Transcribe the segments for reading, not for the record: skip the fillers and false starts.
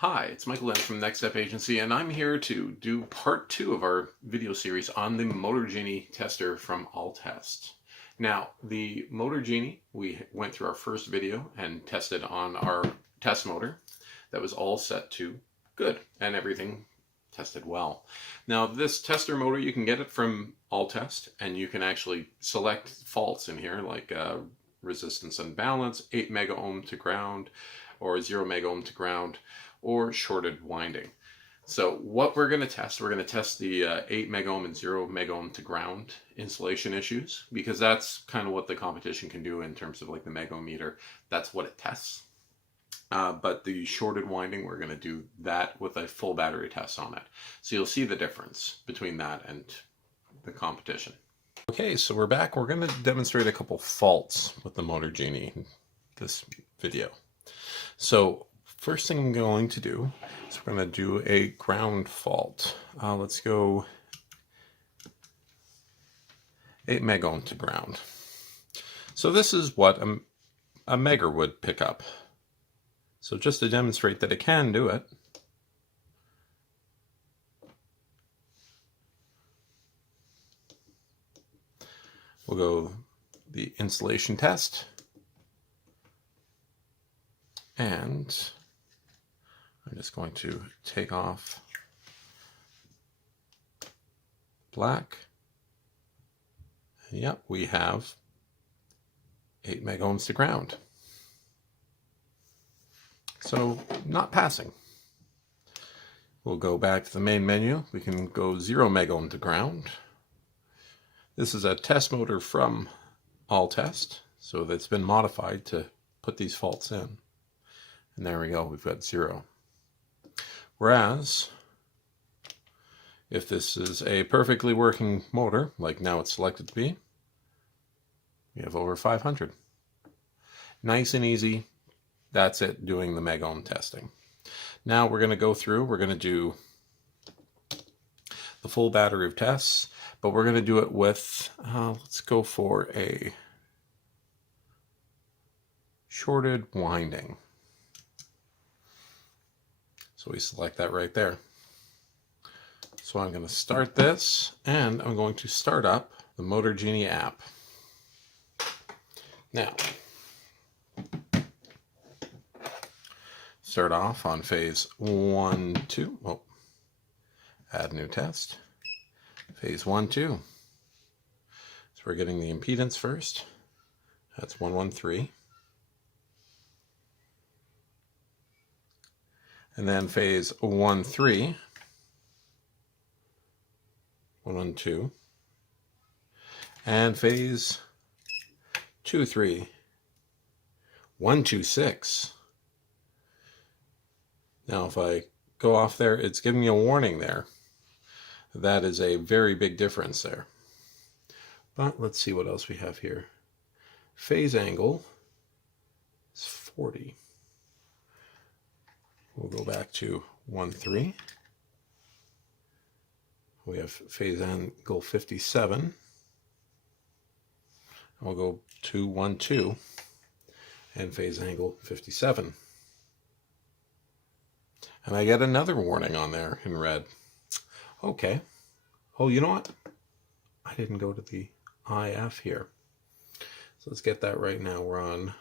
Hi, it's Michael Lynn from Next Step Agency, and I'm here to do part 2 of our video series on the Motor Genie tester from Alltest. Now, the Motor Genie, we went through our first video and tested on our test motor. That was all set to good, and everything tested well. Now, this tester motor, you can get it from Alltest, and you can actually select faults in here, like resistance unbalance, 8 mega ohm to ground, or 0 mega ohm to ground, or shorted winding. So what we're going to test the 8 mega ohm and 0 mega ohm to ground insulation issues, because that's kind of what the competition can do in terms of like the megometer. That's what it tests. But the shorted winding, we're going to do that with a full battery test on it. So you'll see the difference between that and the competition. Okay, so we're back. We're going to demonstrate a couple faults with the Motor Genie in this video. So first thing I'm going to do is we're going to do a ground fault. Let's go 8 mega ohm to ground. So this is what a megger would pick up. So just to demonstrate that it can do it, we'll go the insulation test, and I'm just going to take off black. Yep, we have 8 mega ohms to ground. So not passing. We'll go back to the main menu. We can go 0 mega ohm to ground. This is a test motor from Alltest, so that's been modified to put these faults in. And there we go, we've got 0. Whereas, if this is a perfectly working motor, like now it's selected to be, we have over 500. Nice and easy. That's it, doing the mega ohm testing. Now we're going to go through, we're going to do the full battery of tests, but we're going to do it with, let's go for a shorted winding. So we select that right there. So I'm going to start this, and I'm going to start up the Motor Genie app. Now, start off on phase 1, 2. Oh, add new test. Phase 1, 2. So we're getting the impedance first. That's 113. And then phase 1, 3. 112. And phase 2, 3. 126. Now if I go off there, it's giving me a warning there. That is a very big difference there. But let's see what else we have here. Phase angle is 40. We'll go back to 1, 3. We have phase angle 57. We'll go to 1, 2 and phase angle 57. And I get another warning on there in red. Okay. Oh, you know what? I didn't go to the IF here. So let's get that right now. We're on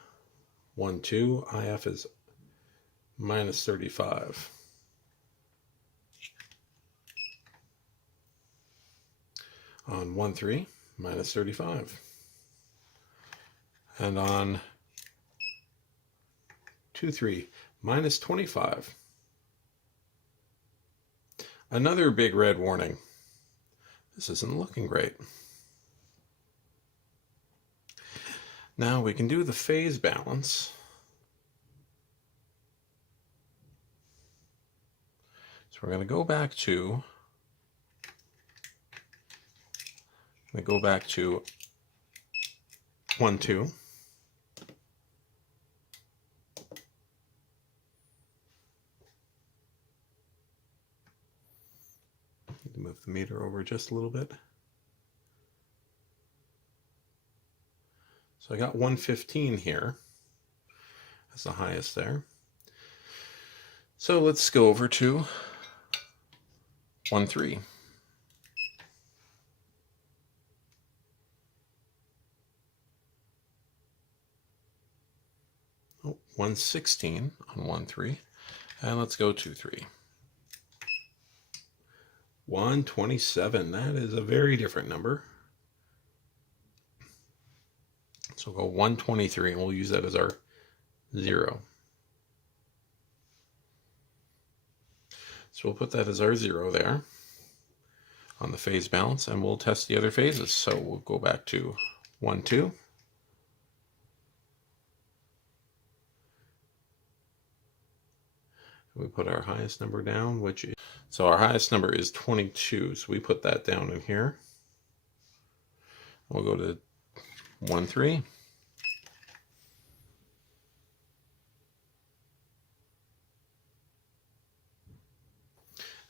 1, 2. IF is minus 35. On 1, 3, minus 35. And on 2, 3, minus 25. Another big red warning. This isn't looking great. Now we can do the phase balance. So we're going to go back to 1, 2. Move the meter over just a little bit. So I got 115 here. That's the highest there. So let's go over to 1.3. Oh, 1.16 on 1.3. And let's go 2.3. 127, that is a very different number. So we'll go 123 and we'll use that as our 0. So we'll put that as our 0 there on the phase balance, and we'll test the other phases. So we'll go back to 1, 2. We put our highest number down, which is, so our highest number is 22. So we put that down in here. We'll go to 1, 3.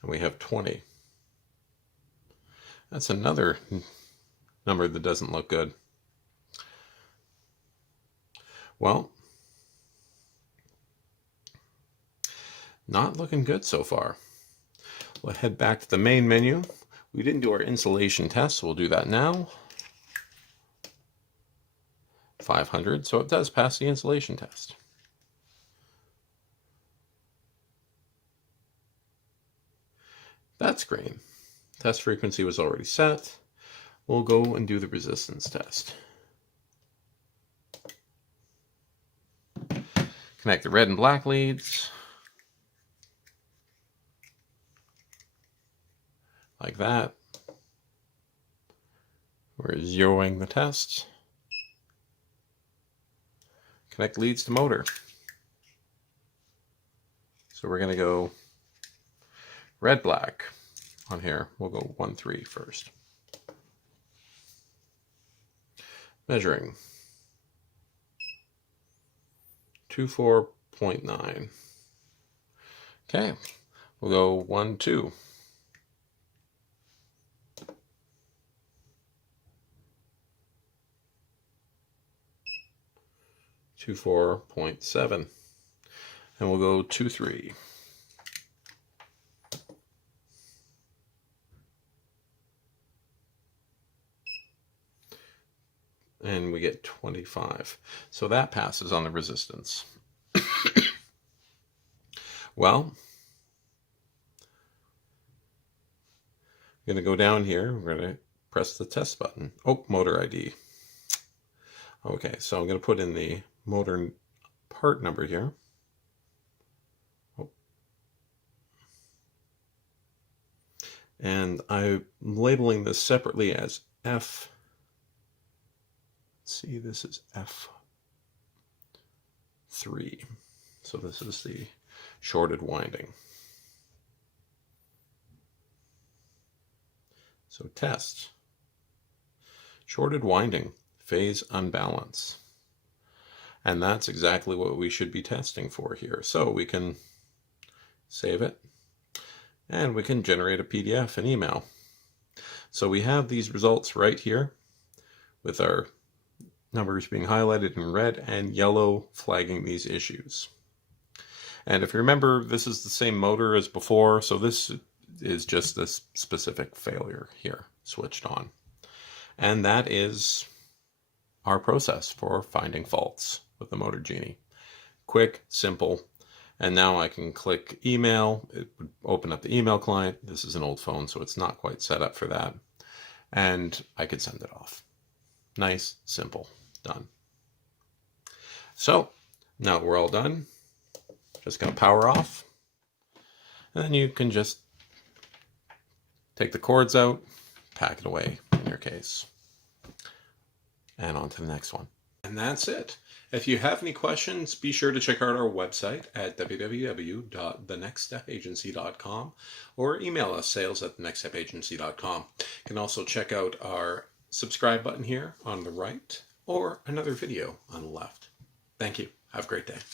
And we have 20. That's another number that doesn't look good. Well, not looking good so far. We'll head back to the main menu. We didn't do our insulation test, so we'll do that now. 500, so it does pass the insulation test. That's green. Test frequency was already set. We'll go and do the resistance test. Connect the red and black leads. Like that. We're zeroing the test. Connect leads to motor. So we're going to go red, black on here. We'll go 1, 3 first. Measuring. 24.9. Okay, we'll go 1, 2. 24.7, and we'll go 2, 3. And we get 25. So that passes on the resistance. Well, I'm going to go down here. We're going to press the test button. Oh, motor ID. Okay, so I'm going to put in the motor part number here. Oh. And I'm labeling this separately as F. Let's see, this is F3. So this is the shorted winding. So test. Shorted winding, phase unbalance. And that's exactly what we should be testing for here. So we can save it, and we can generate a PDF and email. So we have these results right here with our numbers being highlighted in red and yellow flagging these issues. And if you remember, this is the same motor as before, so this is just this specific failure here switched on. And that is our process for finding faults with the Motor Genie. Quick, simple, and now I can click email. It would open up the email client. This is an old phone, so it's not quite set up for that. And I could send it off. Nice, simple, done. So now we're all done. Just going to power off. And then you can just take the cords out, pack it away in your case. And on to the next one. And that's it. If you have any questions, be sure to check out our website at www.thenextstepagency.com or email us sales@thenextstepagency.com. You can also check out our subscribe button here on the right or another video on the left. Thank you. Have a great day.